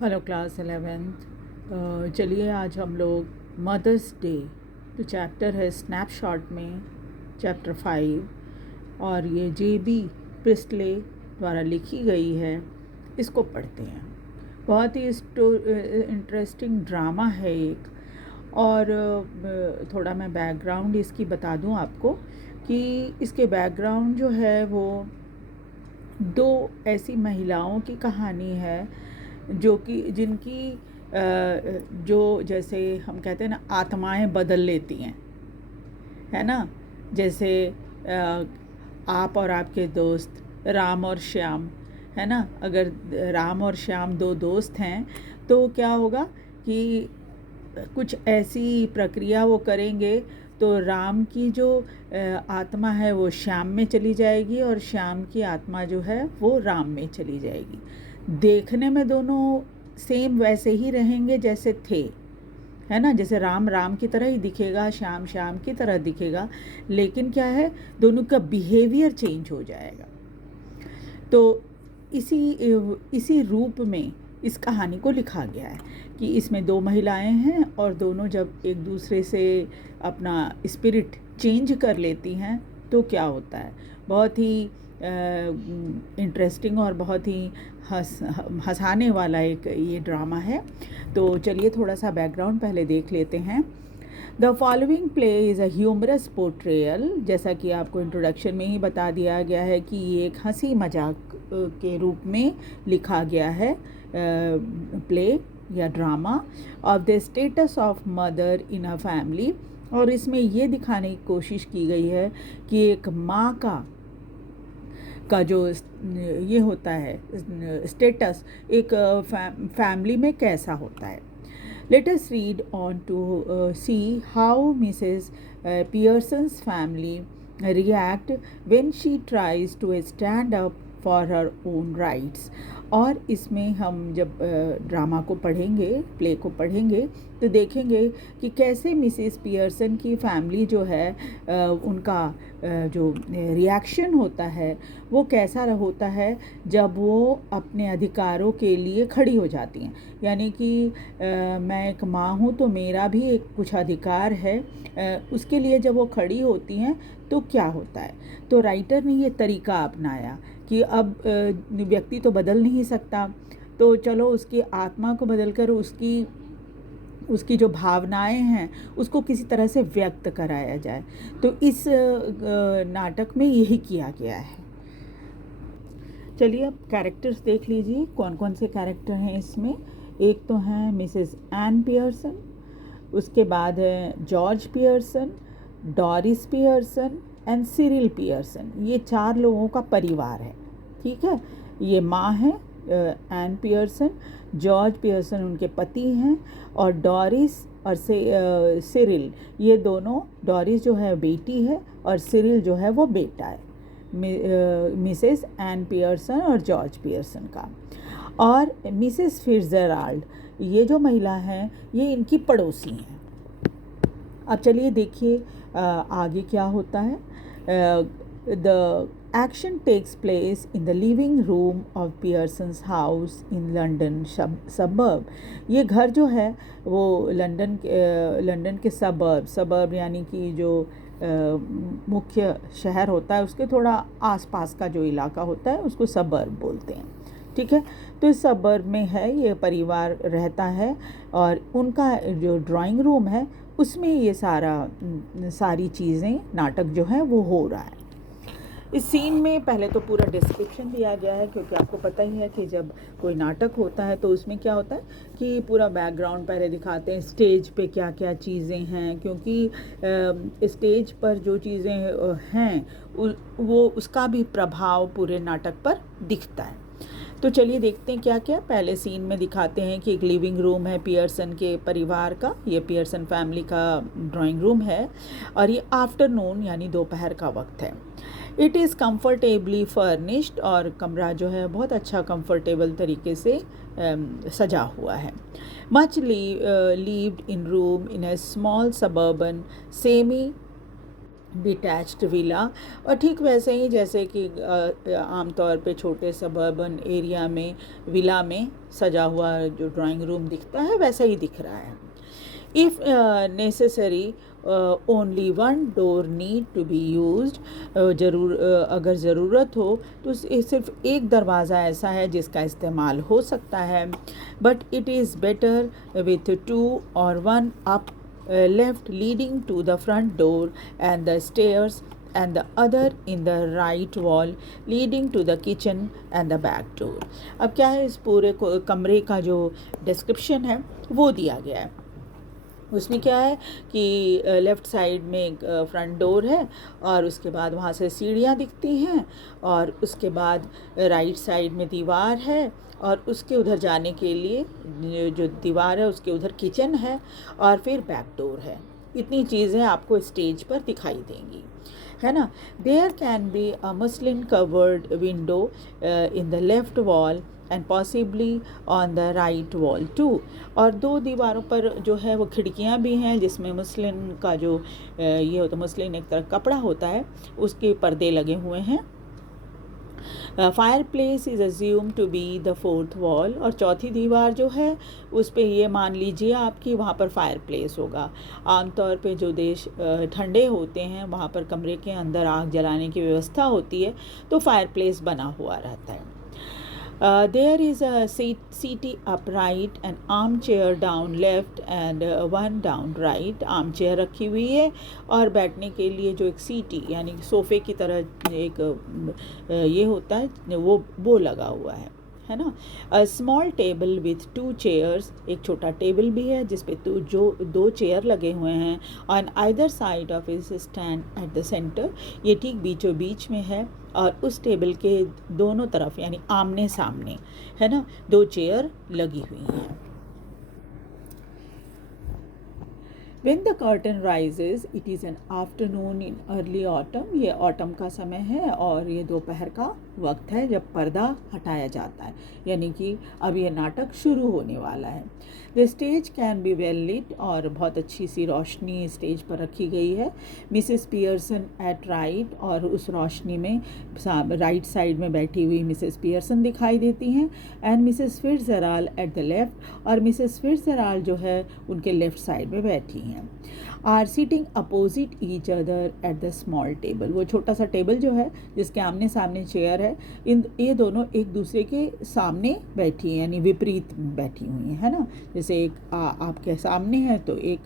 Hello class 11th। चलिए आज हम लोग मदर्स डे जो चैप्टर है स्नैपशॉट में चैप्टर 5 और ये जे.बी. प्रिस्टले द्वारा लिखी गई है, इसको पढ़ते हैं। बहुत ही इंटरेस्टिंग ड्रामा है एक। और थोड़ा मैं बैकग्राउंड इसकी बता दूं आपको कि इसके बैकग्राउंड जो है वो दो ऐसी महिलाओं की कहानी है जो कि जिनकी जो जैसे हम कहते हैं ना आत्माएं बदल लेती हैं, है ना। जैसे आप और आपके दोस्त राम और श्याम, है ना। अगर राम और श्याम दो दोस्त हैं तो क्या होगा कि कुछ ऐसी प्रक्रिया वो करेंगे तो राम की जो आत्मा है वो श्याम में चली जाएगी और श्याम की आत्मा जो है वो राम में चली जाएगी। देखने में दोनों सेम वैसे ही रहेंगे जैसे थे, है ना। जैसे राम राम की तरह ही दिखेगा, श्याम श्याम की तरह दिखेगा, लेकिन क्या है, दोनों का बिहेवियर चेंज हो जाएगा। तो इसी रूप में इस कहानी को लिखा गया है कि इसमें दो महिलाएं हैं और दोनों जब एक दूसरे से अपना स्पिरिट चेंज कर लेती हैं तो क्या होता है। बहुत ही इंटरेस्टिंग और बहुत ही हंसाने वाला एक ये ड्रामा है। तो चलिए थोड़ा सा बैकग्राउंड पहले देख लेते हैं। The following play is a humorous portrayal. जैसा कि आपको इंट्रोडक्शन में ही बता दिया गया है कि ये एक हंसी मजाक के रूप में लिखा गया है प्ले या drama of the status of mother in a family. और इसमें ये दिखाने की कोशिश की गई है कि एक माँ का जो ये होता है स्टेटस एक फैमिली में कैसा होता है। Let us read on to see how Mrs. Pearson's family react when she tries to stand up for her own rights। और इसमें हम जब ड्रामा को पढ़ेंगे, प्ले को पढ़ेंगे, तो देखेंगे कि कैसे मिसेस पियर्सन की फैमिली जो है उनका जो रिएक्शन होता है वो कैसा होता है जब वो अपने अधिकारों के लिए खड़ी हो जाती हैं। यानी कि मैं एक माँ हूँ तो मेरा भी एक कुछ अधिकार है, उसके लिए जब वो खड़ी होती हैं तो क्या होता है। तो राइटर ने ये तरीका अपनाया कि अब व्यक्ति तो बदल नहीं सकता, तो चलो उसकी आत्मा को बदलकर उसकी जो भावनाएं हैं उसको किसी तरह से व्यक्त कराया जाए। तो इस नाटक में यही किया गया है। चलिए अब कैरेक्टर्स देख लीजिए, कौन कौन से कैरेक्टर हैं इसमें। एक तो हैं मिसेस एन पियर्सन, उसके बाद है George Pearson, Doris Pearson and Cyril Pearson. ये चार लोगों का परिवार है, ठीक है। ये माँ है एन पियर्सन, जॉर्ज पियर्सन उनके पति हैं, और डॉरिस और सिरिल, ये दोनों, डॉरिस जो है बेटी है और सिरिल जो है वो बेटा है मिसेस एन पियर्सन और जॉर्ज पियर्सन का। और मिसेस फिट्जराल्ड, ये जो महिला हैं ये इनकी पड़ोसी हैं। अब चलिए देखिए आगे क्या होता है। The action takes place in the living room of Pearson's house in London suburb. ये घर जो है वो लंदन के सबर्ब यानी कि जो मुख्य शहर होता है उसके थोड़ा आसपास का जो इलाका होता है उसको सबर्ब बोलते हैं, ठीक है। तो इस सबर्ब में है ये परिवार रहता है और उनका जो ड्राइंग रूम है उसमें ये सारी चीज़ें, नाटक जो है वो हो रहा है। इस सीन में पहले तो पूरा डिस्क्रिप्शन दिया गया है, क्योंकि आपको पता ही है कि जब कोई नाटक होता है तो उसमें क्या होता है कि पूरा बैकग्राउंड पहले दिखाते हैं, स्टेज पे क्या क्या चीज़ें हैं, क्योंकि स्टेज पर जो चीज़ें हैं वो उसका भी प्रभाव पूरे नाटक पर दिखता है। तो चलिए देखते हैं क्या क्या। पहले सीन में दिखाते हैं कि एक लिविंग रूम है पियर्सन के परिवार का, ये पियर्सन फैमिली का ड्राइंग रूम है और ये आफ्टरनून यानी दोपहर का वक्त है। इट इज़ कंफर्टेबली फर्निश्ड, और कमरा जो है बहुत अच्छा कंफर्टेबल तरीके से सजा हुआ है। Much levied in room in A small suburban semi detached villa, और ठीक वैसे ही जैसे कि आमतौर पे छोटे सबर्बन एरिया में विला में सजा हुआ जो ड्राइंग रूम दिखता है वैसा ही दिख रहा है। If necessary only one door need to be used, अगर ज़रूरत हो तो सिर्फ एक दरवाज़ा ऐसा है जिसका इस्तेमाल हो सकता है। But it is better with two और one up left leading to the front door and the stairs, and the other in the right wall leading to the kitchen and the back door। अब क्या है, इस पूरे कमरे का जो description है वो दिया गया है। उसमें क्या है कि लेफ़्ट साइड में एक फ्रंट डोर है और उसके बाद वहाँ से सीढ़ियाँ दिखती हैं, और उसके बाद राइट साइड में दीवार है, और उसके उधर जाने के लिए जो दीवार है उसके उधर किचन है, और फिर बैक डोर है। इतनी चीज़ें आपको स्टेज पर दिखाई देंगी, है ना। There can be a muslin covered window in the left wall and possibly on the right wall too. और दो दीवारों पर जो है वो खिड़कियां भी हैं जिसमें मुस्लिन का जो ये होता है, मुस्लिन एक तरह कपड़ा होता है, उसके पर्दे लगे हुए हैं। Fireplace is assumed to be the fourth wall, और चौथी दीवार जो है उस पर ये मान लीजिए आपकी वहाँ पर फायर प्लेस होगा। आमतौर पे जो देश ठंडे होते हैं वहाँ पर कमरे के अंदर आग जलाने की व्यवस्था होती है, तो फायर प्लेस बना हुआ रहता है। There is a seat upright, an armchair down left and one down right। armchair रखी हुई है, और बैठने के लिए जो एक सीटी यानी सोफ़े की तरह एक ये होता है वो लगा हुआ है ना। A small table with to chairs, एक छोटा टेबल भी है जिस पे दो चेयर लगे हुए हैं। ऑन आइदर साइड ऑफ इस स्टैंड एट द सेंटर, ये ठीक बीचों बीच में है, और उस टेबल के दोनों तरफ यानी आमने सामने, है ना, दो चेयर लगी हुई हैं। When the curtain rises, it is an afternoon in early autumn। ये ऑटम का समय है और ये दोपहर का वक्त है जब पर्दा हटाया जाता है, यानी कि अब ये नाटक शुरू होने वाला है। The stage can be well lit, और बहुत अच्छी सी रोशनी स्टेज पर रखी गई है। मिसेस पियर्सन एट राइट, और उस रोशनी में राइट साइड में बैठी हुई मिसेस पियर्सन दिखाई देती हैं। And Mrs Fitzgerald at the left, और मिसेस फिट्ज़जेराल्ड जो है उनके लेफ़्ट साइड में बैठी हैं। Are sitting opposite each other at the small table, वो छोटा सा टेबल जो है जिसके आमने सामने चेयर है, ये दोनों एक दूसरे के सामने बैठी हैं, यानी विपरीत बैठी हुई हैं, है ना। जैसे एक आपके सामने है तो एक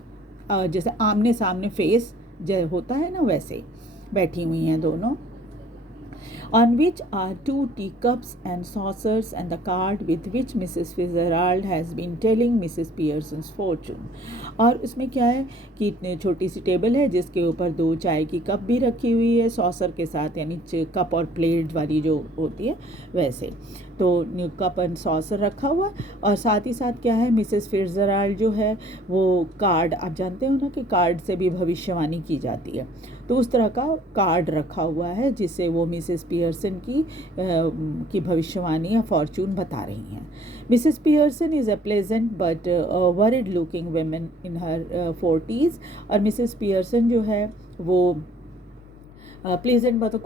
जैसे आमने सामने फेस जो होता है ना, वैसे बैठी हुई हैं दोनों। On which are two teacups and saucers and the card with which Mrs. Fitzgerald has been telling Mrs. Pearson's fortune। और उसमें क्या है कि इतनी छोटी सी टेबल है जिसके ऊपर दो चाय की कप भी रखी हुई है, सॉसर के साथ, यानी कप और प्लेट वाली जो होती है वैसे, तो कप एंड सॉसर रखा हुआ। और साथ ही साथ क्या है, मिसेस फिट्ज़जेराल्ड जो है वो कार्ड, आप जानते हो ना कि कार्ड से भी भविष्यवाणी की जाती है, तो उस तरह का कार्ड रखा हुआ है जिससे वो मिसेस पियर्सन की भविष्यवाणी या फॉर्चून बता रही हैं। Mrs Pearson is a pleasant but worried looking women in her 40s, और मिसेस पियर्सन जो है वो प्लेजेंट मतलब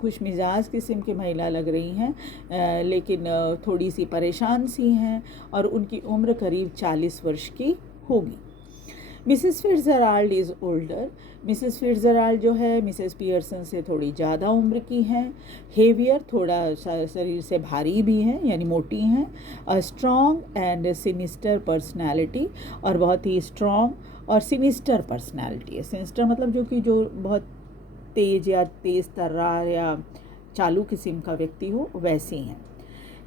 खुश मिजाज किस्म की महिला लग रही हैं, लेकिन थोड़ी सी परेशान सी हैं, और उनकी उम्र करीब 40 वर्ष की होगी। Mrs फिट्ज़जेराल्ड is older, Mrs Fitzgerald जो है मिसेस पियर्सन से थोड़ी ज़्यादा उम्र की हैं। हेवियर, थोड़ा शरीर से भारी भी हैं यानी मोटी हैं। A strong and sinister personality, और बहुत ही स्ट्रॉन्ग और सिनिस्टर पर्सनैलिटी है। सिनिस्टर मतलब जो बहुत तेज़ या तेज़ तर्रार या चालू किस्म का व्यक्ति हो, वैसी हैं।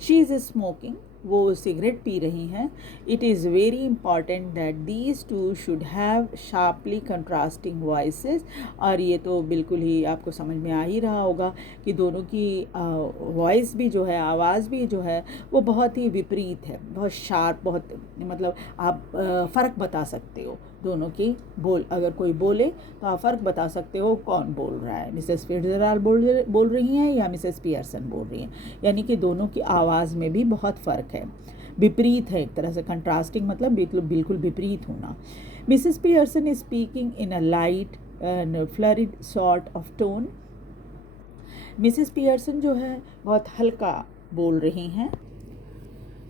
शी इज़ स्मोकिंग, वो सिगरेट पी रही हैं। It is very important that these two should have sharply contrasting voices, और ये तो बिल्कुल ही आपको समझ में आ ही रहा होगा कि दोनों की वॉइस भी जो है, आवाज़ भी जो है वो बहुत ही विपरीत है, बहुत शार्प, बहुत मतलब आप फ़र्क बता सकते हो दोनों की अगर कोई बोले तो आप फ़र्क बता सकते हो कौन बोल रहा है, मिसेस फिट्ज़जेराल्ड बोल रही हैं या मिसेस पियर्सन बोल रही हैं, यानी कि दोनों की आवाज़ में भी बहुत फ़र्क है, विपरीत है एक तरह से। कंट्रास्टिंग मतलब बिल्कुल विपरीत होना। Mrs Pearson is speaking in a light and flurried sort of tone. Mrs Pearson जो है बहुत हल्का बोल रही हैं,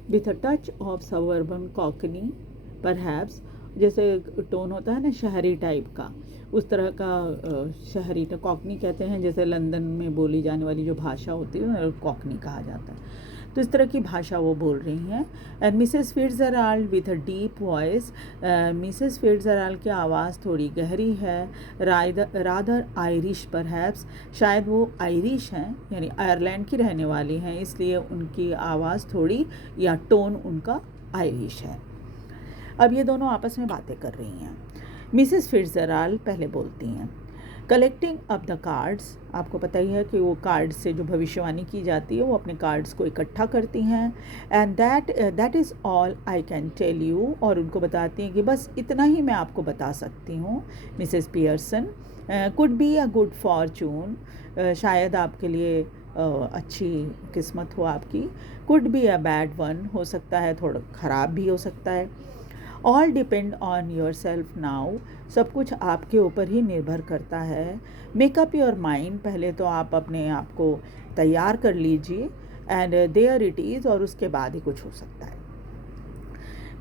with a touch of suburban cockney perhaps, जैसे टोन होता है ना शहरी टाइप का, उस तरह का शहरी कॉकनी कहते हैं, जैसे लंदन में बोली जाने वाली जो भाषा होती है कॉकनी कहा जाता है, तो इस तरह की भाषा वो बोल रही हैं। And Mrs Fitzgerald with a deep voice, Mrs Fitzgerald की आवाज़ थोड़ी गहरी है, रादर आयरिश परहैप्स, शायद वो आयरिश हैं यानी आयरलैंड की रहने वाली हैं, इसलिए उनकी आवाज़ थोड़ी या टोन उनका आयरिश है। अब ये दोनों आपस में बातें कर रही हैं। मिसेस फिट्जराल्ड पहले बोलती हैं, कलेक्टिंग अप द कार्ड्स, आपको पता ही है कि वो कार्ड्स से जो भविष्यवाणी की जाती है वो अपने कार्ड्स को इकट्ठा करती हैं। And that is all I can tell you, और उनको बताती हैं कि बस इतना ही मैं आपको बता सकती हूँ Mrs Pearson. Could be a good Fortune, शायद आपके लिए अच्छी किस्मत हो आपकी। Could be a bad one, हो सकता है थोड़ा ख़राब भी हो सकता है। All depend on your self now, सब कुछ आपके ऊपर ही निर्भर करता है। मेकअप योर माइंड, पहले तो आप अपने आप को तैयार कर लीजिए, एंड देयर इट इज़, और उसके बाद ही कुछ हो सकता है।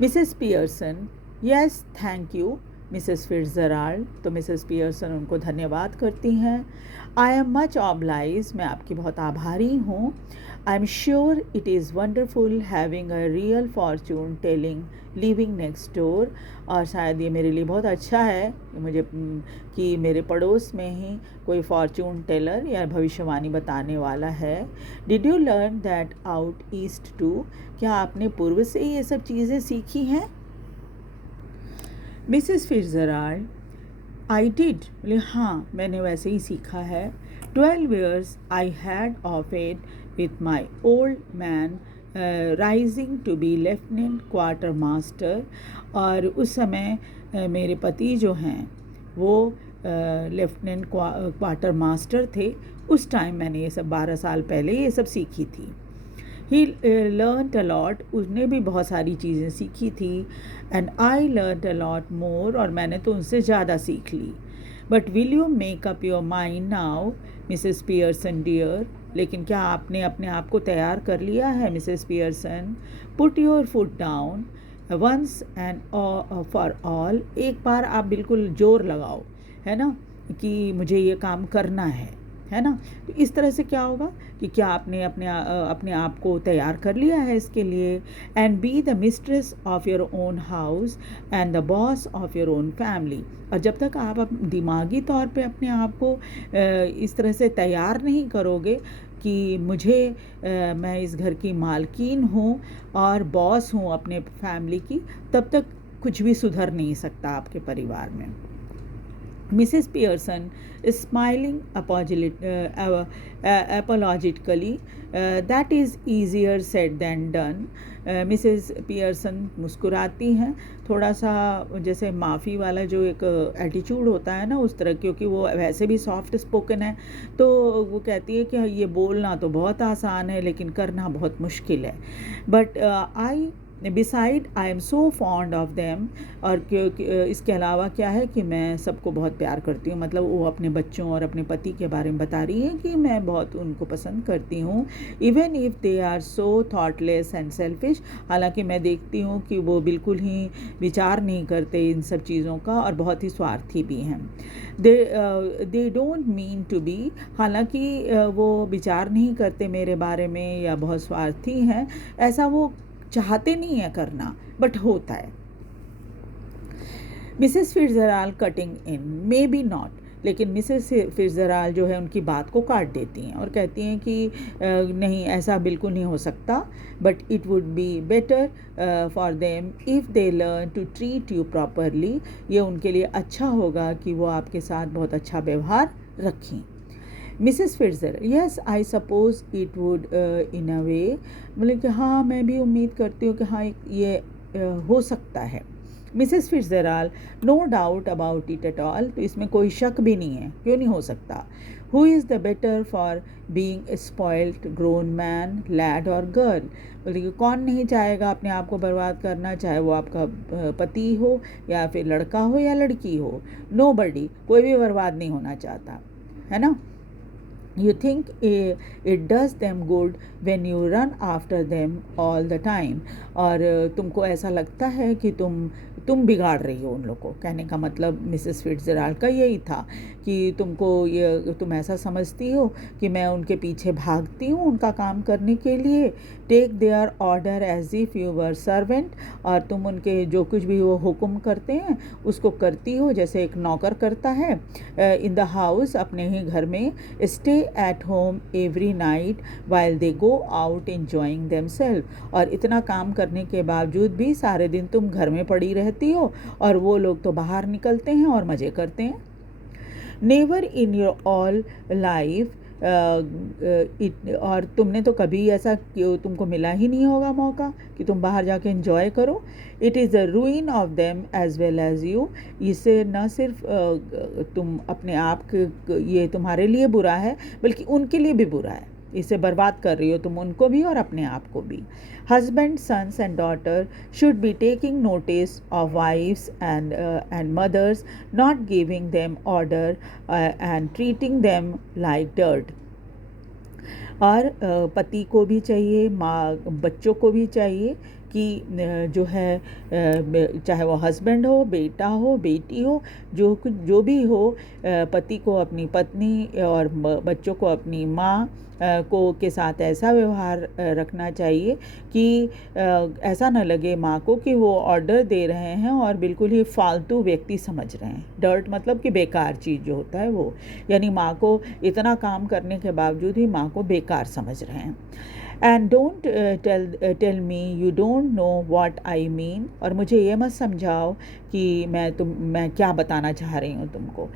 Mrs Pearson, yes thank you Mrs Fitzgerald, तो मिसेस पियर्सन उनको धन्यवाद करती हैं। आई एम मच ऑब्लाइज, मैं आपकी बहुत आभारी हूँ। I am sure it is wonderful having a real Fortune telling living next door, और शायद ये मेरे लिए बहुत अच्छा है कि मेरे पड़ोस में ही कोई फॉर्चून टेलर या भविष्यवाणी बताने वाला है। Did you learn that out east too, क्या आपने पूर्व से ही ये सब चीज़ें सीखी हैं? मिसेस फिट्जराल्ड, आई डिड, बोले हाँ मैंने वैसे ही सीखा है। 12 years I had of it with my old man rising to be lieutenant quartermaster, और उस समय मेरे पति जो हैं वो लेफ्टिनेंट क्वार्टर मास्टर थे। उस टाइम मैंने ये सब 12 साल पहले ये सब सीखी थी। ही लर्न अ लॉट, उसने भी बहुत सारी चीज़ें सीखी थी। And I learn a lot more, और मैंने तो उनसे ज़्यादा सीख ली। But will you make up your mind now Mrs Pearson dear, लेकिन क्या आपने अपने आप को तैयार कर लिया है Mrs Pearson? Put your foot down once and for all, एक बार आप बिल्कुल जोर लगाओ, है ना, कि मुझे ये काम करना है ना। तो इस तरह से क्या होगा कि क्या आपने अपने आप को तैयार कर लिया है इसके लिए। And be the mistress of your own house and the boss of your own family, और जब तक आप दिमागी तौर पे अपने आप को इस तरह से तैयार नहीं करोगे कि मैं इस घर की मालकिन हूँ और बॉस हूँ अपने फैमिली की, तब तक कुछ भी सुधर नहीं सकता आपके परिवार में। Mrs. Pearson is smiling apologetically. That is easier said than done. Mrs Pearson मुस्कुराती हैं, थोड़ा सा जैसे माफ़ी वाला जो एक एटीट्यूड होता है ना उस तरह, क्योंकि वो वैसे भी सॉफ्ट स्पोकन है, तो वो कहती है कि ये बोलना तो बहुत आसान है लेकिन करना बहुत मुश्किल है। But I beside I am so fond of them, और क्योंकि इसके अलावा क्या है कि मैं सबको बहुत प्यार करती हूँ, मतलब वो अपने बच्चों और अपने पति के बारे में बता रही है कि मैं बहुत उनको पसंद करती हूँ। Even if they are so thoughtless and selfish, हालांकि मैं देखती हूँ कि वो बिल्कुल ही विचार नहीं करते इन सब चीज़ों का और बहुत ही स्वार्थी भी हैं। They don't mean to be, हालांकि वो विचार नहीं करते मेरे बारे में या बहुत स्वार्थी हैं, ऐसा वो चाहते नहीं है करना, बट होता है। Mrs Fitzgerald cutting in, may be not, लेकिन मिसेस फिट्जराल्ड जो है उनकी बात को काट देती हैं और कहती हैं कि नहीं ऐसा बिल्कुल नहीं हो सकता, but it would be better for them if they learn to treat you properly, ये उनके लिए अच्छा होगा कि वो आपके साथ बहुत अच्छा व्यवहार रखें। Mrs Fitzgerald, yes I suppose it would in a way, मतलब कि हाँ मैं भी उम्मीद करती हूँ कि हाँ ये हो सकता है। Mrs Fitzgerald, no doubt about it at all, तो इसमें कोई शक भी नहीं है, क्यों नहीं हो सकता. Who is the better for being spoiled grown man, lad और गर्ल. बोले कि कौन नहीं चाहेगा अपने आप को बर्बाद करना, चाहे वो आपका पति हो या फिर लड़का हो या लड़की हो. नो बडी, कोई भी बर्बाद नहीं होना चाहता, है ना. You think it does them good when you run after them all the time. और तुमको ऐसा लगता है कि तुम बिगाड़ रही हो उन लोग को. कहने का मतलब मिसेस फिट्जराल्ड का यही था कि तुम ऐसा समझती हो कि मैं उनके पीछे भागती हूँ उनका काम करने के लिए. Take their order as if you were servant, और तुम उनके जो कुछ भी वो हुक्म करते हैं उसको करती हो जैसे एक नौकर करता है. इन द हाउस, अपने ही घर में. Stay at home every night while they go out enjoying themselves, और इतना काम करने के बावजूद भी सारे दिन तुम घर में पड़ी रहती हो और वो लोग तो बाहर निकलते हैं और मज़े करते हैं. Never in your all life, और तुमने तो कभी ऐसा तुमको मिला ही नहीं होगा मौका कि तुम बाहर जाके एंजॉय करो. It is the ruin of them as well as you. इससे न सिर्फ तुम अपने आप ये तुम्हारे लिए बुरा है बल्कि उनके लिए भी बुरा है. इसे बर्बाद कर रही हो तुम उनको भी और अपने आप को भी. Husband, sons and daughter should be taking notice of wife's and mothers, not giving them order and treating them like dirt. और पति को भी चाहिए, माँ बच्चों को भी चाहिए कि जो है चाहे वो हस्बैंड हो, बेटा हो, बेटी हो, जो भी हो, पति को अपनी पत्नी और बच्चों को अपनी माँ के साथ ऐसा व्यवहार रखना चाहिए कि ऐसा न लगे माँ को कि वो ऑर्डर दे रहे हैं और बिल्कुल ही फालतू व्यक्ति समझ रहे हैं. डर्ट मतलब कि बेकार चीज़ जो होता है वो, यानी माँ को इतना काम करने के बावजूद ही माँ को बेकार समझ रहे हैं. And don't tell me you don't know what I mean, और मुझे ये मत समझाओ कि मैं क्या बताना चाह रही हूँ तुमको.